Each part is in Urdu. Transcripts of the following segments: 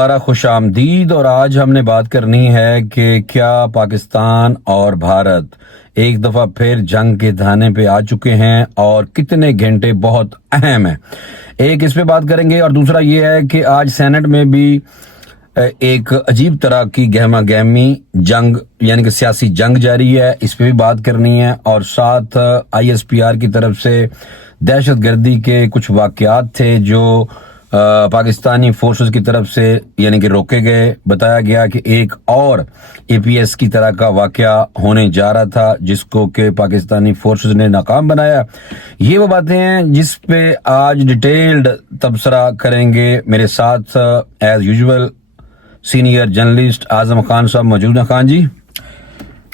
ہمارا خوش آمدید، اور آج ہم نے بات کرنی ہے کہ کیا پاکستان اور بھارت ایک دفعہ پھر جنگ کے دہانے پہ آ چکے ہیں اور کتنے گھنٹے بہت اہم ہیں۔ ایک اس پہ بات کریں گے، اور دوسرا یہ ہے کہ آج سینٹ میں بھی ایک عجیب طرح کی گہما گہمی جنگ یعنی کہ سیاسی جنگ جاری ہے، اس پہ بھی بات کرنی ہے، اور ساتھ ISPR کی طرف سے دہشت گردی کے کچھ واقعات تھے جو پاکستانی فورسز کی طرف سے یعنی کہ روکے گئے۔ بتایا گیا کہ ایک اور APS کی طرح کا واقعہ ہونے جا رہا تھا جس کو کہ پاکستانی فورسز نے ناکام بنایا۔ یہ وہ باتیں ہیں جس پہ آج ڈیٹیلڈ تبصرہ کریں گے۔ میرے ساتھ as usual senior journalist Azam Khan صاحب موجود ہیں۔ خان جی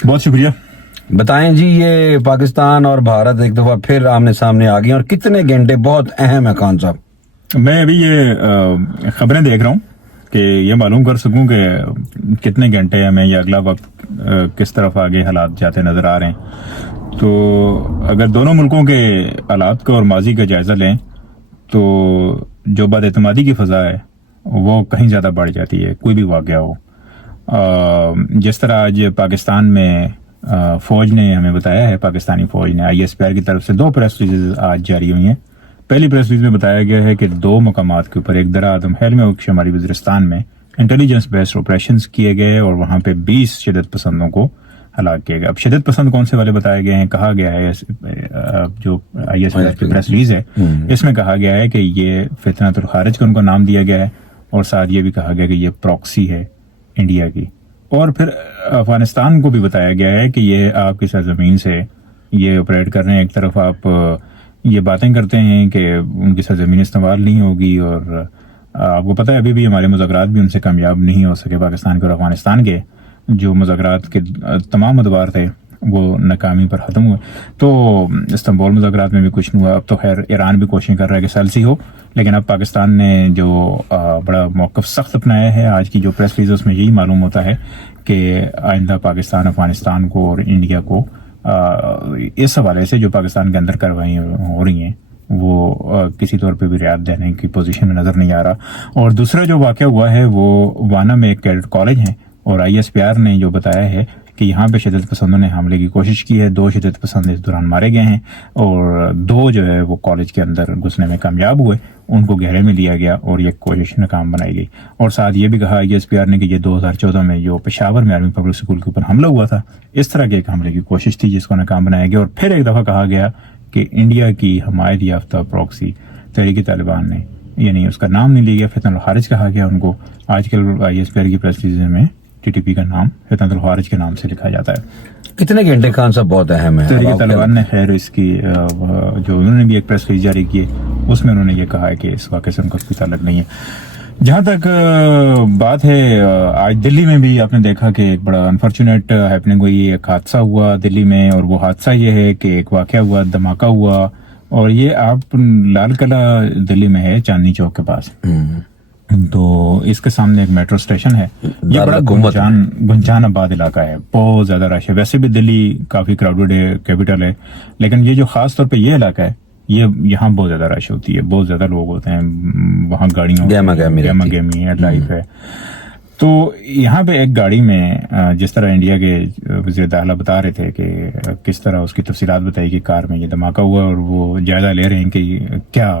بہت شکریہ۔ بتائیں جی، یہ پاکستان اور بھارت ایک دفعہ پھر آمنے سامنے آ گئے اور کتنے گھنٹے بہت اہم ہے خان صاحب؟ میں ابھی یہ خبریں دیکھ رہا ہوں کہ یہ معلوم کر سکوں کہ کتنے گھنٹے ہمیں یہ اگلا وقت کس طرف آگے حالات جاتے نظر آ رہے ہیں۔ تو اگر دونوں ملکوں کے حالات کا اور ماضی کا جائزہ لیں تو جو بد اعتمادی کی فضا ہے وہ کہیں زیادہ بڑھ جاتی ہے، کوئی بھی واقعہ ہو۔ جس طرح آج پاکستان میں فوج نے ہمیں بتایا ہے، پاکستانی فوج نے ISPR کی طرف سے 2 پریس ریلیز آج جاری ہوئی ہیں۔ پہلی پریس ریلیز میں بتایا گیا ہے کہ 2 مقامات کے اوپر ایک درہ آدم حیل میں شمالی وزیرستان میں انٹیلیجنس بیسڈ آپریشنز کیے گئے اور وہاں پہ 20 شدت پسندوں کو ہلاک کیا گیا۔ اب شدت پسند کون سے والے بتائے گئے ہیں؟ کہا گیا ہے جو ISPR کی پریس ریلیز ہے اس میں کہا گیا ہے کہ یہ فتنۃ الخارج کا ان کو نام دیا گیا ہے، اور ساتھ یہ بھی کہا گیا کہ یہ پراکسی ہے انڈیا کی۔ اور پھر افغانستان کو بھی بتایا گیا ہے کہ یہ آپ کی سرزمین سے یہ آپریٹ کر رہے ہیں۔ ایک طرف آپ یہ باتیں کرتے ہیں کہ ان کی سرزمین استعمال نہیں ہوگی، اور آپ کو پتہ ہے ابھی بھی ہمارے مذاکرات بھی ان سے کامیاب نہیں ہو سکے۔ پاکستان کے اور افغانستان کے جو مذاکرات کے تمام ادوار تھے وہ ناکامی پر ختم ہوئے۔ تو استنبول مذاکرات میں بھی کچھ نہیں ہوا۔ اب تو خیر ایران بھی کوشش کر رہا ہے کہ سلسی ہو، لیکن اب پاکستان نے جو بڑا موقف سخت اپنایا ہے، آج کی جو پریس ریلیز اس میں یہی معلوم ہوتا ہے کہ آئندہ پاکستان افغانستان کو اور انڈیا کو اس حوالے سے جو پاکستان کے اندر کارروائیاں ہو رہی ہیں وہ کسی طور پہ بھی رعایت دینے کی پوزیشن میں نظر نہیں آ رہا۔ اور دوسرا جو واقعہ ہوا ہے وہ وانا میں ایک کیڈٹ کالج ہے، اور ISPR نے جو بتایا ہے کہ یہاں پہ شدت پسندوں نے حملے کی کوشش کی ہے۔ 2 شدت پسند اس دوران مارے گئے ہیں، اور 2 جو ہے وہ کالج کے اندر گھسنے میں کامیاب ہوئے، ان کو گھیرے میں لیا گیا اور یہ کوشش ناکام بنائی گئی۔ اور ساتھ یہ بھی کہا ISPR نے کہ یہ 2014 میں جو پشاور میں آرمی پبلک اسکول کے اوپر حملہ ہوا تھا، اس طرح کے ایک حملے کی کوشش تھی جس کو ناکام بنایا گیا۔ اور پھر ایک دفعہ کہا گیا کہ انڈیا کی حمایت یافتہ پراکسی تحریک طالبان نے، یعنی اس کا نام نہیں لیا گیا، فتنۃ الخارج کہا گیا ان کو۔ آج کل ISPR کی پریس ریلیز میں TTP کا نام فتنۃ الخارج کے نام سے لکھا جاتا ہے۔ کتنے گھنٹے خان صاحب بہت اہم ہے؟ تحریک طالبان نے خیر اس کی جو انہوں نے بھی ایک پریس ریلیز جاری کی ہے اس میں انہوں نے یہ کہا ہے کہ اس واقعے سے ان کا کوئی تعلق نہیں ہے۔ جہاں تک بات ہے، آج دلی میں بھی آپ نے دیکھا کہ ایک بڑا انفارچونیٹ ہیپننگ ہوئی، ایک حادثہ ہوا دلی میں، اور وہ حادثہ یہ ہے کہ ایک واقعہ ہوا، دھماکہ ہوا، اور یہ آپ لال قلعہ دلی میں ہے، چاندنی چوک کے پاس۔ تو اس کے سامنے ایک میٹرو اسٹیشن ہے، یہ بڑا گنجان آباد علاقہ ہے، بہت زیادہ رش ہے۔ ویسے بھی دلی کافی کراؤڈڈ ہے، کیپٹل ہے، لیکن یہ جو خاص طور پہ یہ علاقہ ہے، یہاں بہت زیادہ رش ہوتی ہے، بہت زیادہ لوگ ہوتے ہیں وہاں، گاڑیوں گیما گیمی لائف ہے۔ تو یہاں پہ ایک گاڑی میں جس طرح انڈیا کے وزیر داخلہ بتا رہے تھے کہ کس طرح اس کی تفصیلات بتائی کہ کار میں یہ دھماکہ ہوا، اور وہ جائزہ لے رہے ہیں کہ کیا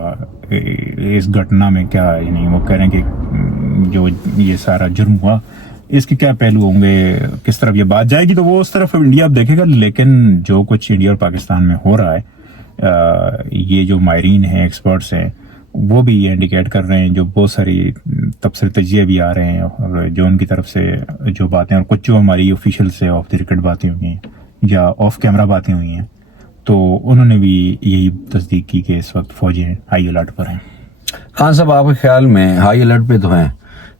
اس گھٹنا میں کیا، یعنی وہ کہہ رہے ہیں کہ جو یہ سارا جرم ہوا اس کے کیا پہلو ہوں گے، کس طرف یہ بات جائے گی، تو وہ اس طرف انڈیا اب دیکھے گا۔ لیکن جو کچھ انڈیا اور پاکستان میں ہو رہا ہے، یہ جو ماہرین ہیں، ایکسپرٹس ہیں، وہ بھی یہ انڈیکیٹ کر رہے ہیں، جو بہت ساری تبصرے تجزیے بھی آ رہے ہیں، اور جو ان کی طرف سے جو باتیں، اور کچھ جو ہماری آفیشیل سے آف دی ریکارڈ باتیں ہوئی ہیں یا آف کیمرہ باتیں ہوئی ہیں، تو انہوں نے بھی یہی تصدیق کی کہ اس وقت فوجیں ہائی الرٹ پر ہیں۔ خان صاحب آپ کے خیال میں ہائی الرٹ پہ تو ہیں،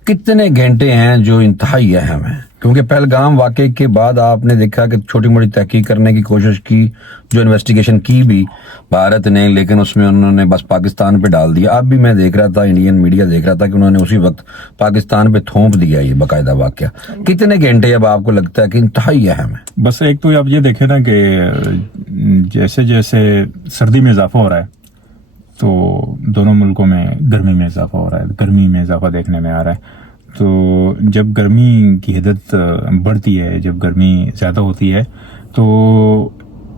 کتنے گھنٹے ہیں جو انتہائی اہم ہیں؟ کیونکہ پہلگام واقعے کے بعد آپ نے دیکھا کہ چھوٹی موٹی تحقیق کرنے کی کوشش کی، جو انویسٹیگیشن کی بھی بھارت نے، لیکن اس میں انہوں نے بس پاکستان پہ ڈال دیا۔ اب بھی میں دیکھ رہا تھا، انڈین میڈیا دیکھ رہا تھا کہ انہوں نے اسی وقت پاکستان پہ تھوپ دیا یہ باقاعدہ واقعہ۔ کتنے گھنٹے اب آپ کو لگتا ہے کہ انتہائی اہم ہے؟ بس ایک تو آپ یہ دیکھیں نا کہ جیسے جیسے سردی میں اضافہ ہو رہا ہے تو دونوں ملکوں میں گرمی میں اضافہ ہو رہا ہے، گرمی میں اضافہ دیکھنے میں آ رہا ہے۔ تو جب گرمی کی حدت بڑھتی ہے، جب گرمی زیادہ ہوتی ہے تو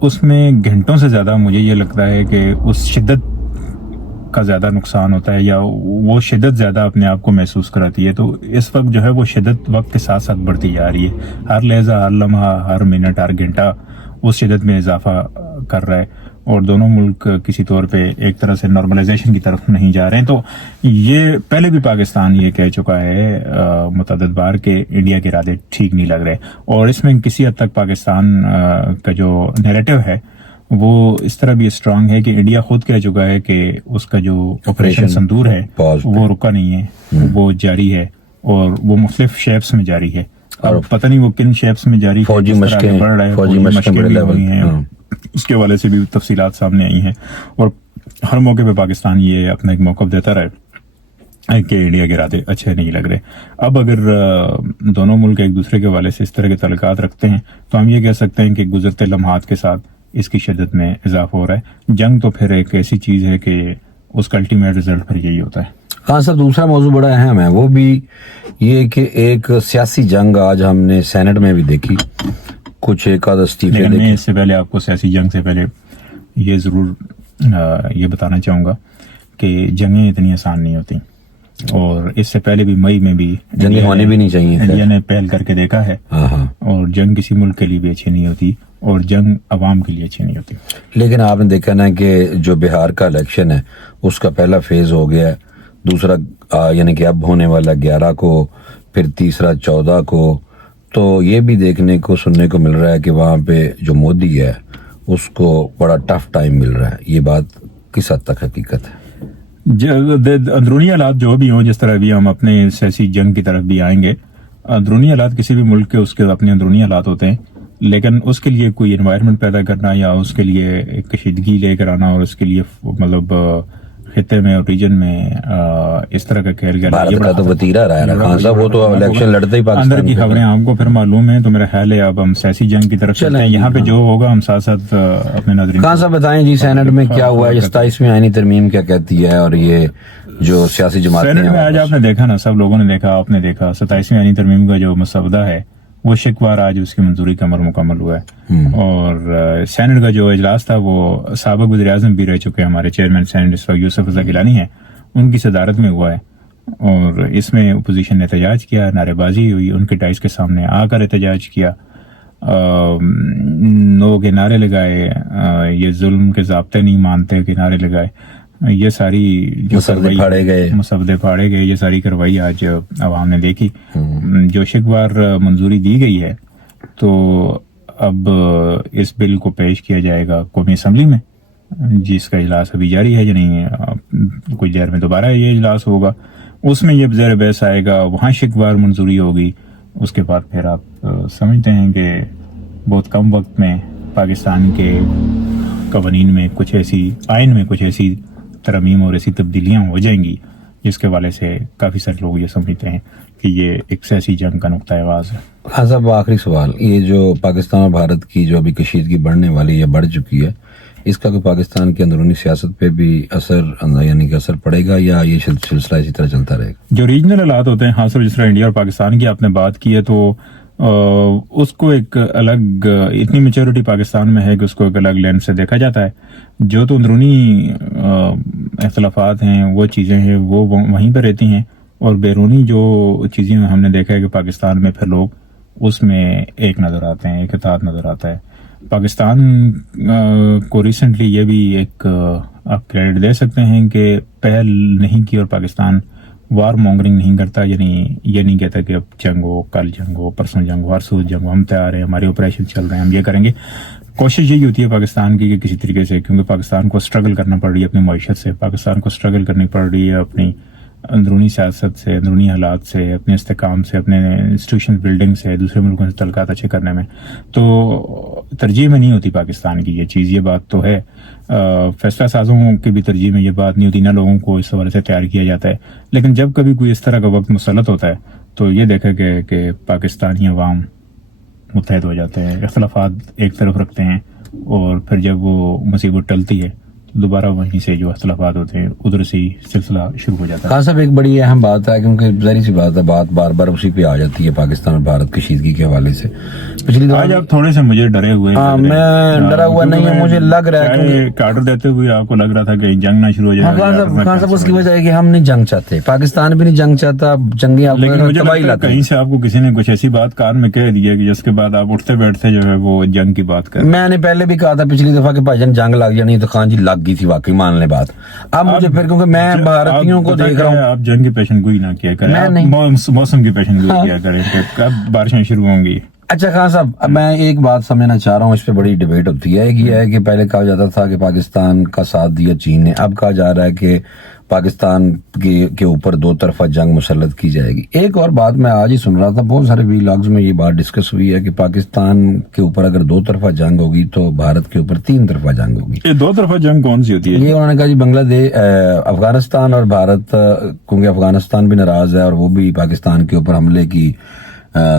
اس میں گھنٹوں سے زیادہ مجھے یہ لگتا ہے کہ اس شدت کا زیادہ نقصان ہوتا ہے، یا وہ شدت زیادہ اپنے آپ کو محسوس کراتی ہے. تو اس وقت جو ہے وہ شدت وقت کے ساتھ ساتھ بڑھتی جا رہی ہے. ہر لحظہ، ہر لمحہ، ہر منٹ، ہر گھنٹہ اس شدت میں اضافہ کر رہا ہے، اور دونوں ملک کسی طور پہ ایک طرح سے نارملائزیشن کی طرف نہیں جا رہے ہیں. تو یہ پہلے بھی پاکستان یہ کہہ چکا ہے متعدد بار کہ انڈیا کے ارادے ٹھیک نہیں لگ رہے، اور اس میں کسی حد تک پاکستان کا جو نیریٹو ہے وہ اس طرح بھی اسٹرانگ ہے کہ انڈیا خود کہہ چکا ہے کہ اس کا جو آپریشن سندور ہے وہ رکا نہیں ہے، وہ جاری ہے، اور وہ مختلف شیپس میں جاری ہے. اور پتہ نہیں وہ کن شیپس میں جاری ہے، فوجی مشقیں بھی ہوئی ہیں، اس کے حوالے سے بھی تفصیلات سامنے آئی ہیں. اور ہر موقع پہ پاکستان یہ اپنا ایک موقف دیتا رہے کہ انڈیا کے ارادے اچھے نہیں لگ رہے. اب اگر دونوں ملک ایک دوسرے کے حوالے سے اس طرح کے تعلقات رکھتے ہیں تو ہم یہ کہہ سکتے ہیں کہ گزرتے لمحات کے ساتھ اس کی شدت میں اضافہ ہو رہا ہے. جنگ تو پھر ایک ایسی چیز ہے کہ اس کا الٹیمیٹ رزلٹ پھر یہی ہوتا ہے. ہاں سر، دوسرا موضوع بڑا اہم ہے، وہ بھی یہ کہ ایک سیاسی جنگ آج ہم نے سینٹ میں بھی دیکھی، کچھ ایک آدھ استعفے لیکن میں اس سے پہلے آپ کو سیاسی جنگ سے پہلے یہ ضرور یہ بتانا چاہوں گا کہ جنگیں اتنی آسان نہیں ہوتی، اور اس سے پہلے بھی مئی میں بھی جنگیں ہونی بھی نہیں چاہیے. انڈیا نے پہل کر کے دیکھا ہے، اور جنگ کسی ملک کے لیے بھی اچھی نہیں ہوتی، اور جنگ عوام کے لیے اچھی نہیں ہوتی. لیکن آپ نے دیکھا نا کہ جو بہار کا الیکشن ہے اس کا پہلا فیز ہو گیا ہے، دوسرا یعنی کہ اب ہونے والا 11 کو، پھر تیسرا 14 کو. تو یہ بھی دیکھنے کو سننے کو مل رہا ہے کہ وہاں پہ جو مودی ہے اس کو بڑا ٹف ٹائم مل رہا ہے. یہ بات کس حد تک حقیقت ہے؟ اندرونی حالات جو بھی ہوں، جس طرح بھی ہم اپنے سیاسی جنگ کی طرف بھی آئیں گے، اندرونی حالات کسی بھی ملک کے اس کے اپنے اندرونی حالات ہوتے ہیں، لیکن اس کے لیے کوئی انوائرمنٹ پیدا کرنا یا اس کے لیے ایک کشیدگی لے کر آنا، اور اس کے لیے مطلب خطے میں اور ریجن میں اس طرح کا کھیل گیا. بھارت کا تو وتیرہ رہا ہے خان صاحب، وہ تو الیکشن لڑتے ہی پاکستان اندر کی خبریں آپ کو پھر معلوم ہیں. تو میرا خیال ہے اب ہم سیاسی جنگ کی طرف چلتے ہیں. یہاں پہ جو ہوگا ہم ساتھ ساتھ اپنے ناظرین. خان صاحب بتائیں جی، سینٹ میں کیا ہوا ہے؟ 27ویں آئینی ترمیم کیا کہتی ہے؟ اور یہ جو سیاسی جماعتیں سینٹ میں آج آپ نے دیکھا نا، سب لوگوں نے دیکھا، آپ نے دیکھا 27ویں آئینی ترمیم کا جو مسودہ ہے وہ شکوار آج اس کی منظوری کا عمل مکمل ہوا ہے. اور سینٹ کا جو اجلاس تھا وہ سابق وزیر اعظم بھی رہ چکے ہمارے چیئرمین سینٹ اس وقت یوسف رضا گیلانی ہیں، ان کی صدارت میں ہوا ہے. اور اس میں اپوزیشن نے احتجاج کیا، نعرے بازی ہوئی، ان کے ٹائز کے سامنے آ کر احتجاج کیا، نو کے نعرے لگائے، یہ ظلم کے ضابطے نہیں مانتے کے نعرے لگائے. یہ ساری جو مسودے پھاڑے گئے، یہ ساری کارروائی آج عوام نے دیکھی. جو شکوار منظوری دی گئی ہے تو اب اس بل کو پیش کیا جائے گا قومی اسمبلی میں، جس کا اجلاس ابھی جاری ہے، یعنی کچھ دیر میں دوبارہ یہ اجلاس ہوگا. اس میں یہ زیر بحث آئے گا، وہاں شکوار منظوری ہوگی. اس کے بعد پھر آپ سمجھتے ہیں کہ بہت کم وقت میں پاکستان کے قوانین میں کچھ ایسی، آئین میں کچھ ایسی ترمیم اور ایسی تبدیلیاں ہو جائیں گی جس کے حوالے سے کافی سارے لوگ یہ سمجھتے ہیں کہ یہ ایک سیاسی جنگ کا نقطہ آغاز ہے. ہاں صاحب، آخری سوال، یہ جو پاکستان اور بھارت کی جو ابھی کشیدگی بڑھنے والی ہے، بڑھ چکی ہے، اس کا کوئی پاکستان کی اندرونی سیاست پہ بھی اثر، یعنی کہ اثر پڑے گا، یا یہ سلسلہ اسی طرح چلتا رہے گا؟ جو ریجنل حالات ہوتے ہیں، خاص طور جس طرح انڈیا اور پاکستان کی آپ نے بات کی ہے، تو اس کو ایک الگ، اتنی میچورٹی پاکستان میں ہے کہ اس کو ایک الگ لینس سے دیکھا جاتا ہے. جو تو اندرونی اختلافات ہیں، وہ چیزیں ہیں، وہ وہیں پہ رہتی ہیں، اور بیرونی جو چیزیں ہم نے دیکھا ہے کہ پاکستان میں پھر لوگ اس میں ایک نظر آتے ہیں، ایک اتحاد نظر آتا ہے. پاکستان کو ریسنٹلی یہ بھی ایک آپ کریڈٹ دے سکتے ہیں کہ پہل نہیں کی، اور پاکستان وار مونگرنگ نہیں کرتا، یعنی یہ نہیں کہتا کہ اب جنگ ہو، کل جنگ ہو، پرسوں جنگ ہو، ہر سوز جنگ ہو، ہم تیار ہیں، ہمارے آپریشن چل رہے ہیں، ہم یہ کریں گے. کوشش یہی ہوتی ہے پاکستان کی کہ کسی طریقے سے، کیونکہ پاکستان کو سٹرگل کرنا پڑ رہی ہے اپنی معیشت سے، پاکستان کو سٹرگل کرنی پڑ رہی ہے اپنی اندرونی سیاست سے، اندرونی حالات سے، اپنے استحکام سے، اپنے انسٹیٹیوشن بلڈنگ سے، دوسرے ملکوں سے تعلقات اچھے کرنے میں. تو ترجیح میں نہیں ہوتی پاکستان کی یہ چیز، یہ بات تو ہے. فیصلہ سازوں کی بھی ترجیح میں یہ بات نہیں ہوتی، نہ لوگوں کو اس حوالے سے تیار کیا جاتا ہے. لیکن جب کبھی کوئی اس طرح کا وقت مسلط ہوتا ہے تو یہ دیکھا گیا کہ پاکستانی عوام متحد ہو جاتے ہیں، اختلافات ایک طرف رکھتے ہیں، اور پھر جب وہ مصیبت ٹلتی ہے دوبارہ وہیں سے جو اختلافات ہوتے ہیں ادھر سے ہی سلسلہ شروع ہو جاتا ہے. خان صاحب ایک بڑی اہم بات ہے کیونکہ ظاہر سی بات ہے بات بار بار اسی پہ آ جاتی ہے پاکستان اور بھارت کشیدگی کے حوالے سے. پچھلی دفعہ آج آپ تھوڑے سے مجھے ڈرے ہوئے ہاں میں ڈرا ہوا نہیں ہوں, مجھے لگ رہا ہے کہ کارڈر دیتے ہوئے آپ کو لگ رہا تھا کہ جنگ نہ شروع ہو جائے. خان صاحب اس کی وجہ ہے کہ ہم نہیں جنگ چاہتے, پاکستان بھی نہیں جنگ چاہتا, جنگیں آپ لیکن مجھے تباہی لگتا ہے لاتے کہیں سے آپ کو کسی نے کچھ ایسی بات کار میں کہہ دی ہے کہ جس کے بعد آپ اٹھتے بیٹھتے جو ہے وہ جنگ کی بات کریں. میں نے پہلے بھی کہا تھا پچھلی دفعہ کہ بھائی جان جنگ لگ جانی تو خان جی لگ گئی تھی واقعی, مان لیں بات. اب مجھے پھر کیونکہ میں بھارتیوں کو دیکھ رہا ہوں, آپ جنگ کی پیشن گوئی نہ کیا کریں, موسم کی پیشن گوئی کیا کریں کہ کب بارشیں شروع ہوں گی. اچھا خان صاحب اب میں ایک بات سمجھنا چاہ رہا ہوں, اس پہ بڑی ڈیبیٹ ہوتی ہے. ایک یہ ہے کہ پہلے کہا جاتا تھا کہ پاکستان کا ساتھ دیا چین نے, اب کہا جا رہا ہے کہ پاکستان کے اوپر دو طرفہ جنگ مسلط کی جائے گی. ایک اور بات میں آج ہی سن رہا تھا, بہت سارے ویلاگز میں یہ بات ڈسکس ہوئی ہے کہ پاکستان کے اوپر اگر دو طرفہ جنگ ہوگی تو بھارت کے اوپر تین طرفہ جنگ ہوگی. یہ دو طرفہ جنگ کون سی ہوتی ہے؟ یہ انہوں نے کہا جی بنگلہ دیش, افغانستان اور بھارت, کیونکہ افغانستان بھی ناراض ہے اور وہ بھی پاکستان کے اوپر حملے کی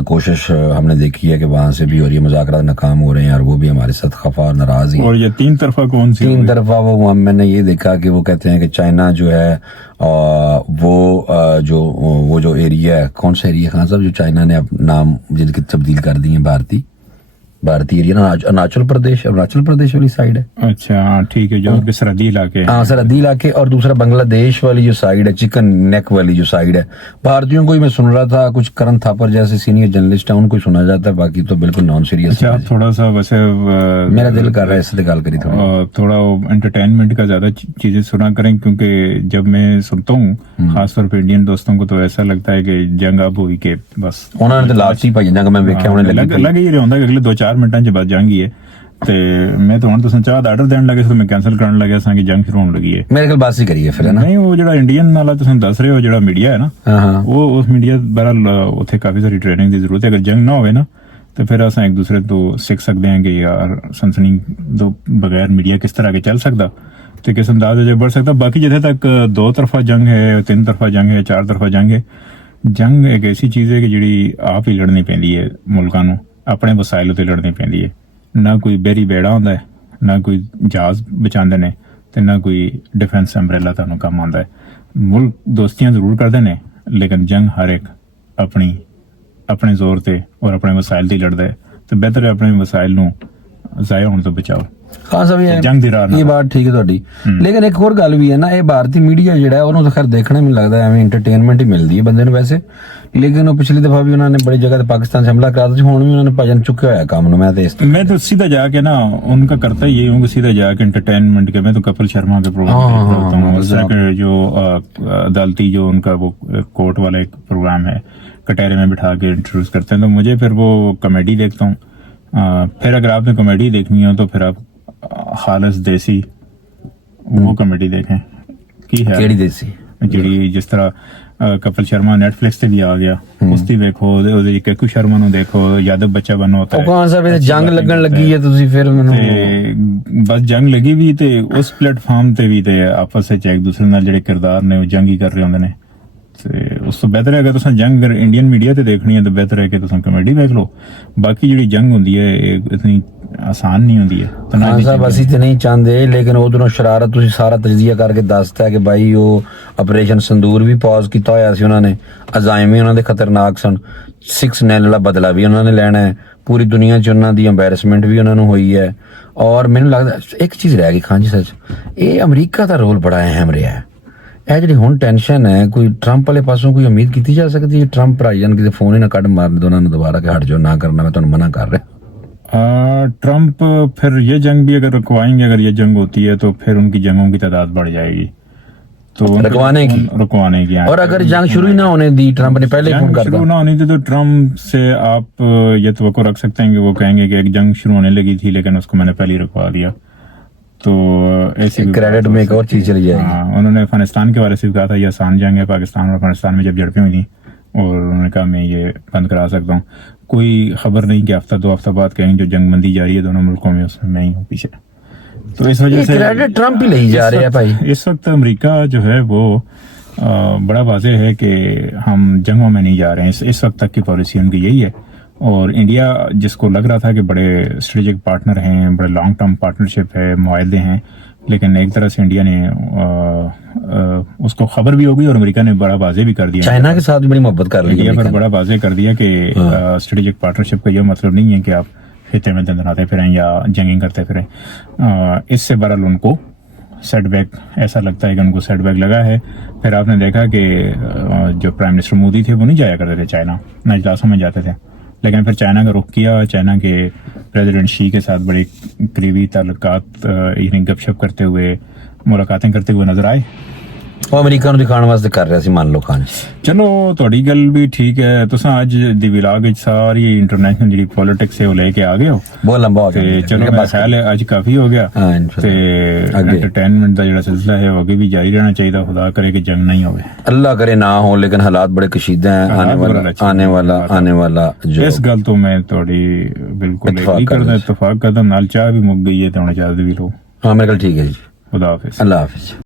کوشش ہم نے دیکھی ہے کہ وہاں سے بھی اور یہ مذاکرات ناکام ہو رہے ہیں اور وہ بھی ہمارے ساتھ خفا اور ناراض ہی. اور یہ تین طرفہ کون سی؟ تین طرفہ وہ میں نے یہ دیکھا کہ وہ کہتے ہیں کہ چائنا جو ہے وہ جو ایریا ہے, کون سا ایریا خان صاحب جو چائنا نے نام جن کی تبدیل کر دی ہیں, بھارتی ایریا نا, اروناچل پردیش والی سائڈ ہے. اچھا ٹھیک ہے, جو سرحدی علاقے. ہاں سرحدی علاقے, اور دوسرا بنگلہ دیش والی جو سائڈ ہے, چکن نیک والی جو سائڈ ہے. بھارتیوں کو ہی میں سن رہا تھا, کچھ کرن تھاپر جیسے سینئر جرنلسٹ ہیں ان کو سنا جاتا ہے, باقی تو بالکل نان سیریس. اچھا آپ تھوڑا سا ویسے میرا دل کر رہا ہے اس سے گال کری تھوڑا انٹرٹینمنٹ کا زیادہ چیزیں سنا کریں, کیونکہ جب میں سنتا ہوں خاص طور پہ انڈین دوستوں کو تو ایسا لگتا ہے کہ جنگ اب ہوئی کہ بس انہوں نے تو لاسٹ ہی پائی جنگ میں دیکھا لگ ہی رہا ہوں کہ اگلے 2-4 منٹاں کے بعد جنگ ہی ہے. تے میں تو ہن تو سنچا آرڈر دین لگے تو میں کینسل کرن لگا سا کہ جنگ شروع ہون لگی ہے. میرے کل بات ہی کریے پھر نا, نہیں وہ جڑا انڈین والا تساں دس رہے ہو جڑا میڈیا ہے نا, وہ اس میڈیا بہرحال اوتھے کافی ساری ٹریننگ دی ضرورت ہے. اگر جنگ نہ ہوئے نا تو پھر اساں ایک دوسرے تو سیکھ سکتے ہیں کہ یار سنسنی دو بغیر میڈیا کس طرح کے چل سکتا تو کس انداز سے بڑھ سکتا. باقی جتنے تک دو طرفہ جنگ ہے, تین طرفہ جنگ ہے, چار طرفہ جنگ ہے, جنگ ایک ایسی چیز ہے کہ جڑی آپ ہی لڑنی پیندی ہے ملکاں نوں, اپنے وسائل تے لڑنی پیندی ہے. نہ کوئی بیری بیڑا ہوندا ہے, نہ کوئی جہاز بچاندے نے, تے نہ کوئی ڈیفینس امبریلا تانوں کام آندا ہے. ملک دوستیاں ضرور کردے نے, لیکن جنگ ہر ایک اپنے زور تے اور اپنے وسائل تے لڑدا ہے. تو بہتر ہے اپنے وسائل نوں ضائع ہونے تو بچاؤ. خان صاحب یہ بات ٹھیک ہے تہاڈی, لیکن ایک اور گل بھی ہے نا, یہ بھارتی میڈیا جڑا ہے انہوں تو خیر دیکھنے میں لگتا ہے ایویں انٹرٹینمنٹ ہی ملتی ہے بندے نوں ویسے, لیکن وہ پچھلی دفعہ بھی انہوں نے بڑی جگہ پاکستان سے حملہ کرا تھا, ہوں بھی انہوں نے بھجن چکیا ہوا کام. میں تو سیدھا جا کے نا ان کا کرتا ہی ہوں کہ سیدھا جا کے انٹرٹینمنٹ کے, میں تو کپل شرما کے پروگرام دیکھتا ہوں, اس طرح کے جو عدالتی جو ان کا وہ کورٹ والا ایک پروگرام ہے کٹہرے میں بٹھا کے انٹروڈیوس کرتے ہیں, تو مجھے پھر وہ کامیڈی دیکھتا ہوں. پھر اگر آپ نے کامیڈی دیکھنی ہو تو پھر آپ خالص دیسی وہ کامیڈی دیکھیں کی ہے کیڑی دیسی جڑی جس طرح کپل شرما نیٹ فلکس تے بھی آ گیا, اس دی دیکھو, کیکو شرما نو دیکھو, یادو بچہ بنو ہوتا ہے. کون سا جنگ لگن لگی ہے تسی پھر مینوں بس جنگ لگی بھی تے اس پلیٹ فارم تے بھی تے آپس وچ ایک دوسرے نال جڑے کردار نے وہ جنگ ہی کر رہے ہوندے نے. اس تو بہتر ہے اگر تساں جنگ اگر انڈین میڈیا تے دیکھنی ہے تو بہتر ہے کہ تساں کامیڈی دیکھ لو. باقی جڑی جنگ ہوندی ہے اتنی آسان نہیں ہوندی ہے. خان صاحب اسی تے نہیں چاہتے, لیکن ادھروں شرارت تسی سارا تجزیہ کر کے دستا ہے کہ بھائی وہ آپریشن سندور بھی پاز کیتا ہویا سی انہوں نے, عزائم بھی انہوں نے خطرناک سن, 6/9 والا بدلہ بھی انہوں نے لینا ہے, پوری دنیا چ انہوں دی امبیرسمنٹ بھی انہوں نے ہوئی ہے. اور مینوں لگتا ایک چیز رہ گئی خان جی سچ, یہ امریکہ دا رول بڑا اہم رہا ہے. یہ جی ہوں ٹینشن ہے, کوئی ٹرمپ والے پاسوں کوئی امید کی جا سکتی ہے ٹرمپ بھائی جان کسی فون ہی نہ کٹ مار دے انہوں نے دوبارہ کہ ہٹ جو نہ کرنا, میں تمہیں منع کر رہا. ٹرمپ پھر یہ جنگ بھی اگر رکوائیں گے, اگر یہ جنگ ہوتی ہے تو پھر ان کی جنگوں کی تعداد بڑھ جائے گی, تو رکوانے کی. اور اگر جنگ شروع ہی نہ ہونے دی, ٹرمپ نے پہلے فون کر دیا, شروع نہ ہونی تھی تو ٹرمپ سے آپ یہ توقع رکھ سکتے ہیں کہ وہ کہیں گے کہ ایک جنگ شروع ہونے لگی تھی لیکن اس کو میں نے پہلے ہی رکوا دیا. تو ایسی کریڈٹ میں ایک اور چیز چلی جائے گی. انہوں نے افغانستان کے بارے سے بھی کہا تھا یہ آسان جنگ ہے, پاکستان اور افغانستان میں جب جھڑپیں ہوئی تھیں, اور انہوں نے کہا میں یہ بند کرا سکتا ہوں. کوئی خبر نہیں کہ ہفتہ 2 ہفتہ بعد کہیں جو جنگ بندی جاری ہے دونوں ملکوں میں, اس میں میں ہی ہوں پیچھے. تو اس وجہ سے کریڈٹ ٹرمپ ہی لے جا رہے ہیں بھائی. اس وقت امریکہ جو ہے وہ بڑا واضح ہے کہ ہم جنگوں میں نہیں جا رہے ہیں. اس وقت تک کی پالیسی ان کی یہی ہے. اور انڈیا جس کو لگ رہا تھا کہ بڑے اسٹریٹجک پارٹنر ہیں, بڑے لانگ ٹرم پارٹنرشپ ہے, معاہدے ہیں, لیکن ایک طرح سے انڈیا نے اس کو خبر بھی ہو گئی اور امریکہ نے بڑا واضح بھی کر دیا, چائنا کے ساتھ بھی بڑی محبت کر لی انڈیا امریکہ پر نے. بڑا واضح کر دیا کہ اسٹریٹجک پارٹنرشپ کا یہ مطلب نہیں ہے کہ آپ خطے میں دندناتے پھریں یا جنگیں کرتے پھریں. اس سے بہرحال ان کو سیٹ بیک, ایسا لگتا ہے کہ ان کو سیٹ بیک لگا ہے. پھر آپ نے دیکھا کہ جو پرائم منسٹر مودی تھے وہ نہیں جایا کرتے تھے چائنا, نہ اجلاسوں میں جاتے تھے, لیکن پھر چائنا کا رخ کیا, چائنا کے پریزیڈنٹ شی کے ساتھ بڑے قریبی تعلقات یعنی گپ شپ کرتے ہوئے, ملاقاتیں کرتے ہوئے نظر آئے. وہ امریکہ نوں دکھاਉਣ واسطے کر رہا سی, مان لو خان جی. چلو تہاڈی گل بھی ٹھیک ہے, تساں اج دی ولاگ وچ ساری انٹرنیشنل جڑی پولیٹکس ہے وہ لے کے آ گئے ہو بہت لمبا ہو تے گیا. چلو میرا خیال ہے اج کافی ہو گیا ہاں تے اگے انٹرٹینمنٹ دا جڑا سلسلہ ہے وہ اگے بھی جاری رہنا چاہیے. خدا کرے کہ جنگ نہیں ہوئے, اللہ کرے نہ ہو, لیکن حالات بڑے کشیدہ ہیں. آنے والا جو اس گل تو میں تہاڈی بالکل ایگری کردا, اتفاق کردا. نال چاہ بھی مک گئی ہے تے ہن اجازت بھی لو. ہاں میرے کل ٹھیک ہے جی. خدا حافظ. اللہ حافظ.